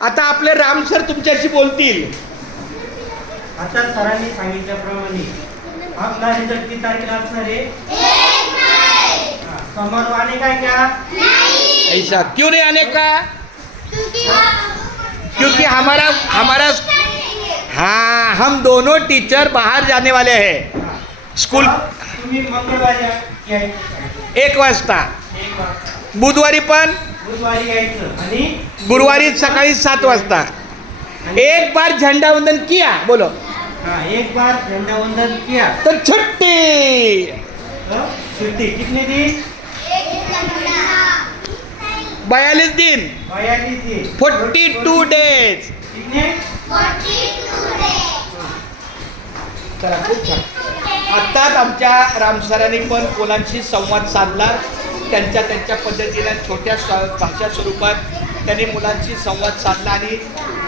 आता आपले राम सर तुमच्याशी बोलतील. आता सरांनी सांगितल्याप्रमाणे आपला रिझल्ट किती तारखेला असणार आहे? समोर आने का क्या? ऐसा क्यों नहीं आने का? क्योंकि हमारा हाँ, हम दोनों टीचर बाहर जाने वाले हैं. स्कूल तुम्ही मंगळवारी यायचं, 1 वाजता, 1 वाजता. बुधवारी पण, बुधवारी यायचं आणि गुरुवारी सकाळी 7 वाजता. एक बार झंडा वंदन किया, बोलो. एक बार झंडा वंदन किया तो छुट्टी. छुट्टी कितने दिन? 42 दिन, 42 दिन, 42 डेज. कितने? चला, खूप छान. आत्ताच आमच्या रामसरांनी पण मुलांशी संवाद साधला. त्यांच्या पद्धतीने छोट्या भाषा स्वरूपात त्यांनी मुलांशी संवाद साधला आणि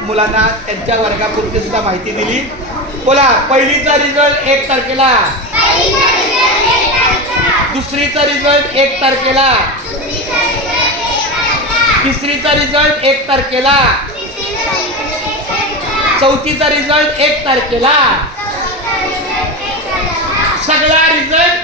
मुलांना त्यांच्या वर्गापुरती सुद्धा माहिती दिली. बोला, पहिलीचा रिझल्ट 1 तारखेला, दुसरीचा रिझल्ट 1 तारखेला, तिसरीचा रिझल्ट 1 तारखेला, चौथीचा रिझल्ट 1 तारखेला, सगळा रिझल्ट